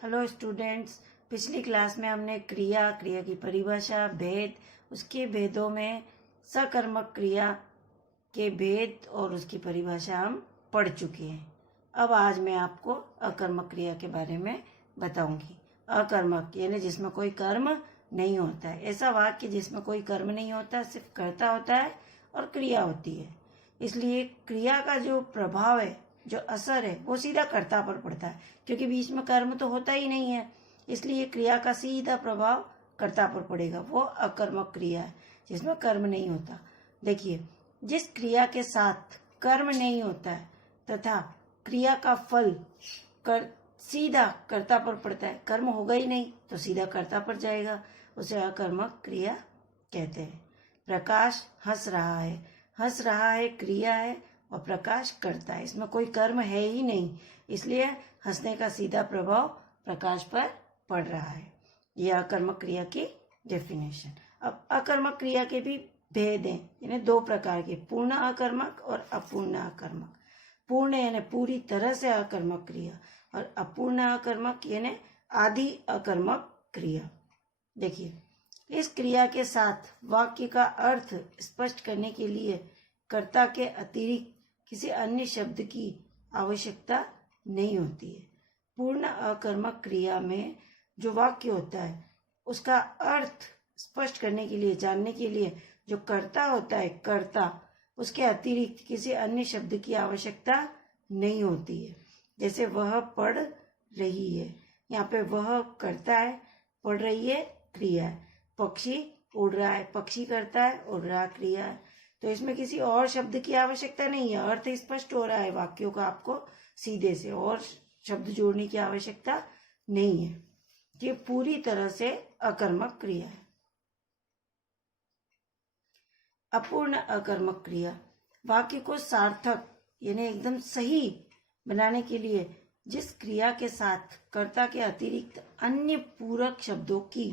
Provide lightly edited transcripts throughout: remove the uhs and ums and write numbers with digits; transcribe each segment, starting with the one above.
Hello students, पिछली class में हमने क्रिया की परिभाषा, भेद, उसके भेदों में सकर्मक क्रिया के भेद और उसकी परिभाषा हम पढ़ चुके हैं। अब आज मैं आपको अकर्मक क्रिया के बारे में बताऊंगी। अकर्मक यानी जिसमें कोई कर्म नहीं होता है। ऐसा वाक्य जिसमें कोई कर्म नहीं होता, सिर्फ कर्ता होता है और क्रिया होती है। इसलिए क्रिया का जो प्रभाव है, जो असर है, वो सीधा कर्ता पर पड़ता है, क्योंकि बीच में कर्म तो होता ही नहीं है। इसलिए क्रिया का सीधा प्रभाव कर्ता पर पड़ेगा। वो अकर्मक क्रिया है जिसमें कर्म नहीं होता। देखिए, जिस क्रिया के साथ कर्म नहीं होता है तथा क्रिया का फल सीधा कर्ता पर पड़ता है, कर्म होगा ही नहीं तो सीधा कर्ता पर जाएगा, उसे अकर्मक क्रिया कहते हैं। प्रकाश हंस रहा है, हंस रहा है क्रिया है और प्रकाश करता है। इसमें कोई कर्म है ही नहीं, इसलिए हंसने का सीधा प्रभाव प्रकाश पर पड़ रहा है। यह अकर्मक क्रिया की डेफिनेशन। अब अकर्मक क्रिया के भी भेद हैं, यानी दो प्रकार के, पूर्ण अकर्मक और अपूर्ण अकर्मक। पूर्ण यानी पूरी तरह से अकर्मक क्रिया और अपूर्ण अकर्मक यानी आधी अकर्मक क्रिया। देखिए, इस क्रिया के साथ वाक्य का अर्थ स्पष्ट करने के लिए कर्ता के अतिरिक्त किसी अन्य शब्द की आवश्यकता नहीं होती है। पूर्ण अकर्मक क्रिया में जो वाक्य होता है उसका अर्थ स्पष्ट करने के लिए, जानने के लिए जो कर्ता होता है, कर्ता, उसके अतिरिक्त किसी अन्य शब्द की आवश्यकता नहीं होती है। जैसे वह पढ़ रही है, यहाँ पे वह कर्ता है, पढ़ रही है क्रिया है। पक्षी उड़ रहा है, पक्षी करता है, उड़ रहा क्रिया है। तो इसमें किसी और शब्द की आवश्यकता नहीं है, अर्थ स्पष्ट हो रहा है वाक्यों का, आपको सीधे से और शब्द जोड़ने की आवश्यकता नहीं है। ये पूरी तरह से अकर्मक क्रिया है। अपूर्ण अकर्मक क्रिया, वाक्य को सार्थक यानी एकदम सही बनाने के लिए जिस क्रिया के साथ कर्ता के अतिरिक्त अन्य पूरक शब्दों की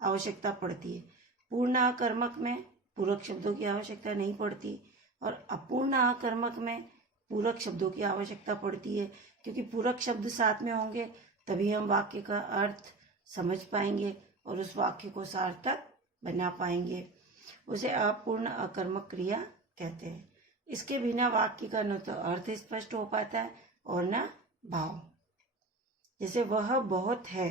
आवश्यकता पड़ती है। पूर्ण अकर्मक में पूरक शब्दों की आवश्यकता नहीं पड़ती और अपूर्ण अकर्मक में पूरक शब्दों की आवश्यकता पड़ती है, क्योंकि पूरक शब्द साथ में होंगे तभी हम वाक्य का अर्थ समझ पाएंगे और उस वाक्य को सार्थक बना पाएंगे। उसे अपूर्ण अकर्मक क्रिया कहते हैं। इसके बिना वाक्य का न तो अर्थ स्पष्ट हो पाता है और न भाव। जैसे वह बहुत है।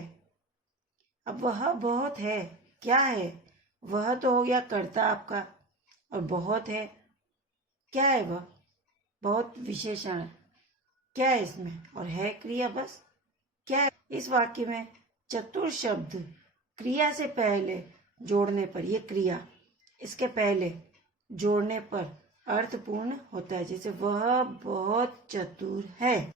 अब वह बहुत है क्या है? वह तो हो गया कर्ता आपका, और बहुत है क्या है? वह बहुत विशेषण है, क्या है इसमें? और है क्रिया, बस। क्या है इस वाक्य में? चतुर शब्द क्रिया से पहले जोड़ने पर, ये क्रिया इसके पहले जोड़ने पर अर्थपूर्ण होता है। जैसे वह बहुत चतुर है,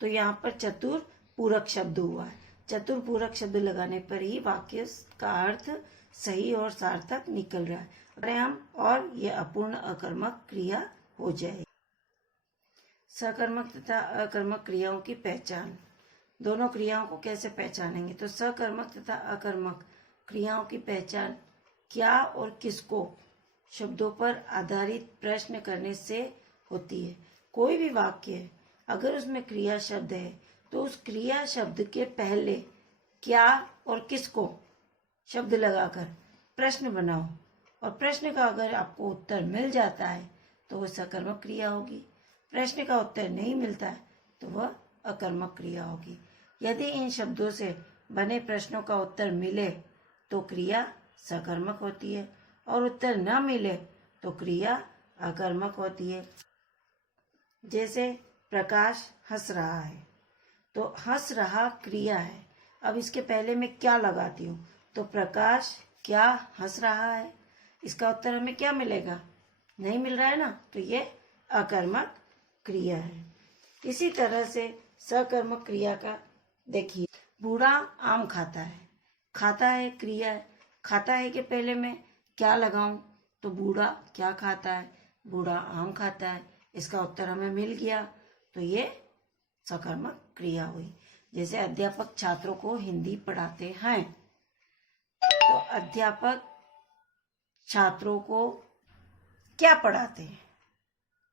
तो यहाँ पर चतुर पूरक शब्द हुआ है। चतुर पूरक शब्द लगाने पर ही वाक्य का अर्थ सही और सार्थक निकल रहा है हम, और ये अपूर्ण अकर्मक क्रिया हो जाए। सकर्मक तथा अकर्मक क्रियाओं की पहचान। दोनों क्रियाओं को कैसे पहचानेंगे? तो सकर्मक तथा अकर्मक क्रियाओं की पहचान क्या और किसको शब्दों पर आधारित प्रश्न करने से होती है। कोई भी वाक्य है, अगर उसमें क्रिया शब्द है तो उस क्रिया शब्द के पहले क्या और किसको शब्द लगाकर प्रश्न बनाओ, और प्रश्न का अगर आपको उत्तर मिल जाता है तो वह सकर्मक क्रिया होगी। प्रश्न का उत्तर नहीं मिलता है तो वह अकर्मक क्रिया होगी। यदि इन शब्दों से बने प्रश्नों का उत्तर मिले तो क्रिया सकर्मक होती है, और उत्तर न मिले तो क्रिया अकर्मक होती है। जैसे प्रकाश हंस रहा है, तो हंस रहा क्रिया है। अब इसके पहले मैं क्या लगाती हूँ? तो प्रकाश क्या हंस रहा है, इसका उत्तर हमें क्या मिलेगा? नहीं मिल रहा है ना, तो ये अकर्मक क्रिया है। इसी तरह से सकर्मक क्रिया का देखिए, बूढ़ा आम खाता है, खाता है क्रिया है। खाता है के पहले मैं क्या लगाऊं? तो बूढ़ा क्या खाता है? बूढ़ा आम खाता है। इसका उत्तर हमें मिल गया, तो ये सकर्मक क्रिया हुई। जैसे अध्यापक छात्रों को हिंदी पढ़ाते हैं, तो अध्यापक छात्रों को क्या पढ़ाते हैं?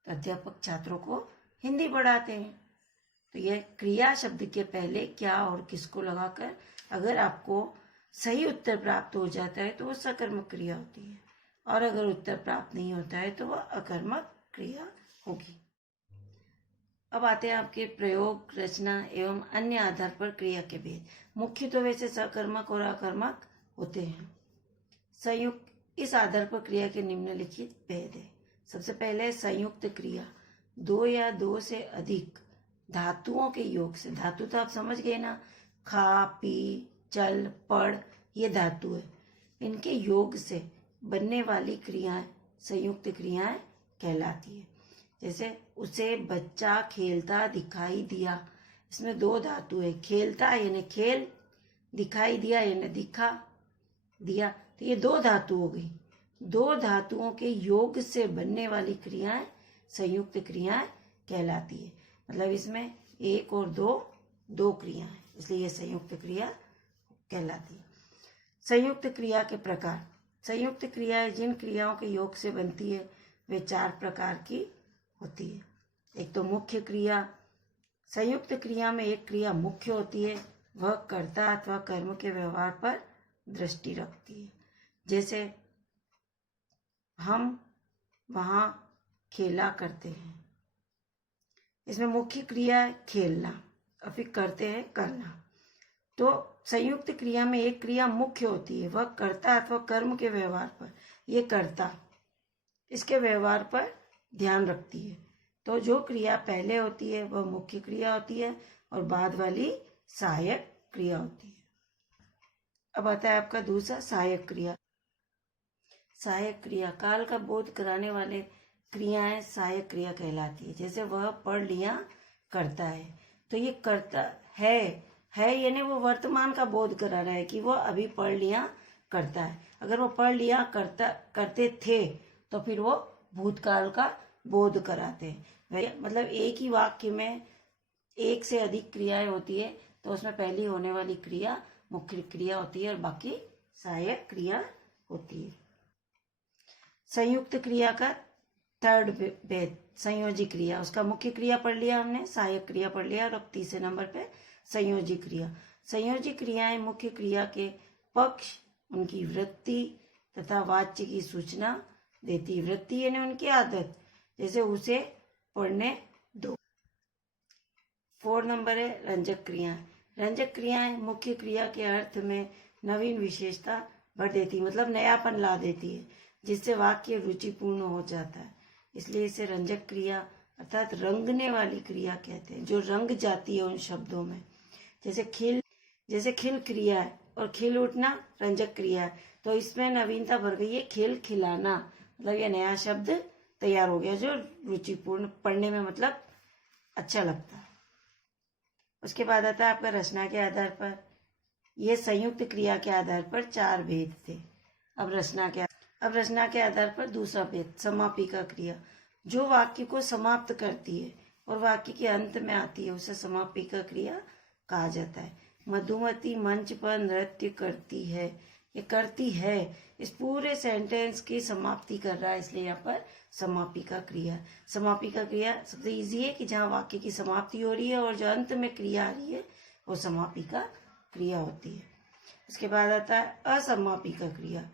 तो अध्यापक छात्रों को हिंदी पढ़ाते हैं। तो यह क्रिया शब्द के पहले क्या और किसको लगाकर अगर आपको सही उत्तर प्राप्त हो जाता है तो वह सकर्मक क्रिया होती है, और अगर उत्तर प्राप्त नहीं होता है तो वह अकर्मक क्रिया होगी। अब आते हैं आपके प्रयोग, रचना एवं अन्य आधार पर क्रिया के भेद। मुख्य तो वैसे सकर्मक और अकर्मक होते हैं। संयुक्त, इस आधार पर क्रिया के निम्नलिखित भेद है। सबसे पहले संयुक्त क्रिया, दो या दो से अधिक धातुओं के योग से, धातु तो आप समझ गए ना, खा, पी, चल, पढ़, ये धातु है, इनके योग से बनने वाली क्रियाएं संयुक्त क्रियाएं कहलाती है। जैसे उसे बच्चा खेलता दिखाई दिया, इसमें दो धातु है, खेलता यानी खेल, दिखाई दिया यानी दिखा दिया, तो ये दो धातु हो गई। दो धातुओं के योग से बनने वाली क्रियाएं संयुक्त क्रियाएं कहलाती है। मतलब इसमें एक और दो क्रियाएं, इसलिए ये संयुक्त क्रिया कहलाती है। संयुक्त क्रिया के प्रकार, संयुक्त क्रियाएं जिन क्रियाओं के योग से बनती है वे चार प्रकार की होती है। एक तो मुख्य क्रिया, संयुक्त क्रिया में एक क्रिया मुख्य होती है, वह कर्ता अथवा कर्म के व्यवहार पर दृष्टि रखती है। जैसे हम वहां खेला करते हैं, इसमें मुख्य क्रिया है खेलना और फिर करते हैं करना। तो संयुक्त क्रिया में एक क्रिया मुख्य होती है, वह कर्ता अथवा कर्म के व्यवहार पर, ये कर्ता इसके व्यवहार पर ध्यान रखती है। तो जो क्रिया पहले होती है वह मुख्य क्रिया होती है और बाद वाली सहायक क्रिया होती है। अब आता है आपका दूसरा सहायक क्रिया। सहायक क्रिया, काल का बोध कराने वाले क्रियाएं सहायक क्रिया कहलाती है। जैसे वह पढ़ लिया करता है, तो ये करता है यानी वो वर्तमान का बोध करा रहा है कि वो अभी पढ़ लिया करता है। अगर वो पढ़ लिया करते थे तो फिर वो भूतकाल का बोध कराते हैं। मतलब एक ही वाक्य में एक से अधिक क्रियाएं होती है तो उसमें पहली होने वाली क्रिया मुख्य क्रिया होती है और बाकी सहायक क्रिया होती है। संयुक्त क्रिया का थर्ड भेद संयोजी क्रिया, उसका मुख्य क्रिया पढ़ लिया हमने, सहायक क्रिया पढ़ लिया, और अब तीसरे नंबर पे संयोजी क्रिया। संयोजी क्रियाएं मुख्य क्रिया के पक्ष, उनकी वृत्ति तथा वाच्य की सूचना देती। वृत्ति यानी उनकी आदत, जैसे उसे पढ़ने दो। 4 नंबर है रंजक क्रियाएं। रंजक क्रियाएं मुख्य क्रिया के अर्थ में नवीन विशेषता भर देती, मतलब नयापन ला देती है, जिससे वाक्य रुचिपूर्ण हो जाता है। इसलिए इसे रंजक क्रिया अर्थात रंगने वाली क्रिया कहते हैं, जो रंग जाती है उन शब्दों में। जैसे खिल क्रिया है और खिल उठना रंजक क्रिया है, तो इसमें नवीनता भर गई है, खिल खिलाना, मतलब ये नया शब्द तैयार हो गया जो रुचिपूर्ण, पढ़ने में मतलब अच्छा लगता है। उसके बाद आता है आपका रचना के आधार पर। यह संयुक्त क्रिया के आधार पर 4 भेद थे। अब रचना के आधार पर दूसरा भेद समापिका क्रिया, जो वाक्य को समाप्त करती है और वाक्य के अंत में आती है उसे समापिका क्रिया कहा जाता है। मधुमती मंच पर नृत्य करती है, ये करती है इस पूरे सेंटेंस की समाप्ति कर रहा है, इसलिए यहाँ पर समापिका क्रिया। समापिका क्रिया सबसे इजी है कि जहाँ वाक्य की समाप्ति हो रही है और जो अंत में क्रिया आ रही है वो समापिका क्रिया होती है। उसके बाद आता है असमापिका क्रिया,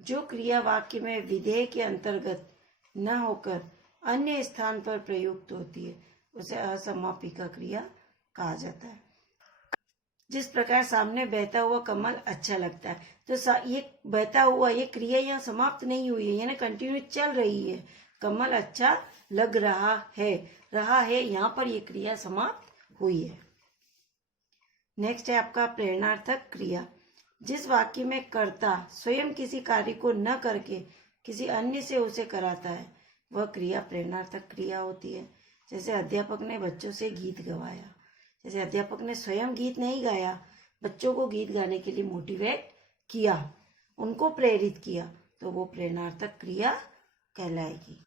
जो क्रिया वाक्य में विधेय के अंतर्गत न होकर अन्य स्थान पर प्रयुक्त होती है उसे असमापिका क्रिया कहा जाता है। जिस प्रकार सामने बहता हुआ कमल अच्छा लगता है, तो ये बहता हुआ ये क्रिया यहाँ समाप्त नहीं हुई है, यानी कंटिन्यू चल रही है। कमल अच्छा लग रहा है यहाँ पर ये क्रिया समाप्त हुई है। नेक्स्ट है आपका प्रेरणार्थक क्रिया, जिस वाक्य में कर्ता स्वयं किसी कार्य को न करके किसी अन्य से उसे कराता है वह क्रिया प्रेरणार्थक क्रिया होती है। जैसे अध्यापक ने बच्चों से गीत गवाया, जैसे अध्यापक ने स्वयं गीत नहीं गाया, बच्चों को गीत गाने के लिए मोटिवेट किया, उनको प्रेरित किया, तो वो प्रेरणार्थक क्रिया कहलाएगी।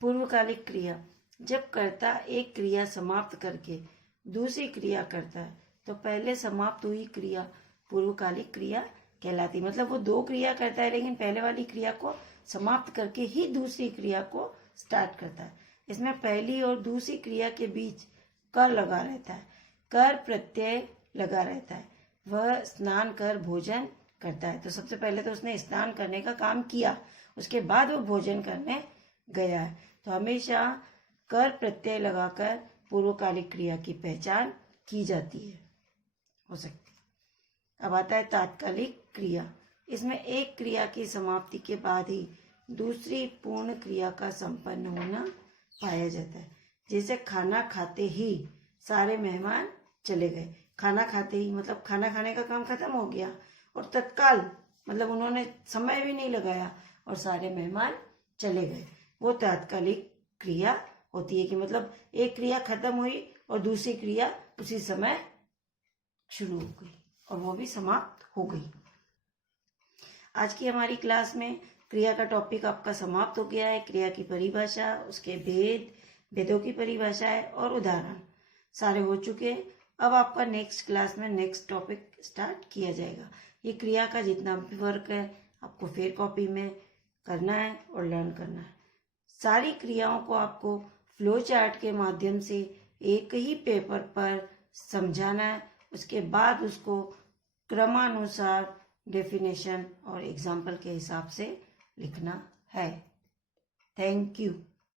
पूर्वकालिक क्रिया, जब कर्ता एक क्रिया समाप्त करके दूसरी क्रिया करता है तो पहले समाप्त हुई क्रिया पूर्वकालिक क्रिया कहलाती। मतलब वो 2 क्रिया करता है लेकिन पहले वाली क्रिया को समाप्त करके ही दूसरी क्रिया को स्टार्ट करता है। इसमें पहली और दूसरी क्रिया के बीच कर लगा रहता है, कर प्रत्यय लगा रहता है। वह स्नान कर भोजन करता है। तो सबसे पहले तो उसने स्नान करने का काम किया, उसके बाद वो भोजन करने गया है। तो हमेशा कर प्रत्यय लगाकर पूर्वकालिक क्रिया की पहचान की जाती है, हो सकती है। अब आता है तात्कालिक क्रिया। इसमें एक क्रिया की समाप्ति के बाद ही दूसरी पूर्ण क्रिया का संपन्न होना पाया जाता है। जैसे खाना खाते ही सारे मेहमान चले गए। खाना खाते ही मतलब खाना खाने का काम खत्म हो गया और तत्काल मतलब उन्होंने समय भी नहीं लगाया और सारे मेहमान चले गए। वो तात्कालिक क्रिया होती है कि मतलब एक क्रिया खत्म हुई और दूसरी क्रिया उसी समय शुरू हो गई और वो भी समाप्त हो गई। आज की हमारी क्लास में क्रिया का टॉपिक आपका समाप्त हो गया है। क्रिया की परिभाषा, उसके भेद, भेदों की परिभाषाएं और उदाहरण सारे हो चुके हैं। अब आपका नेक्स्ट क्लास में नेक्स्ट टॉपिक स्टार्ट किया जाएगा। ये क्रिया का जितना भी वर्क है आपको फिर कॉपी में करना है और लर्न करना है। सारी क्रियाओं को आपको फ्लो चार्ट के माध्यम से एक ही पेपर पर समझाना है। उसके बाद उसको क्रमानुसार डेफिनेशन और एग्जाम्पल के हिसाब से लिखना है। Thank you.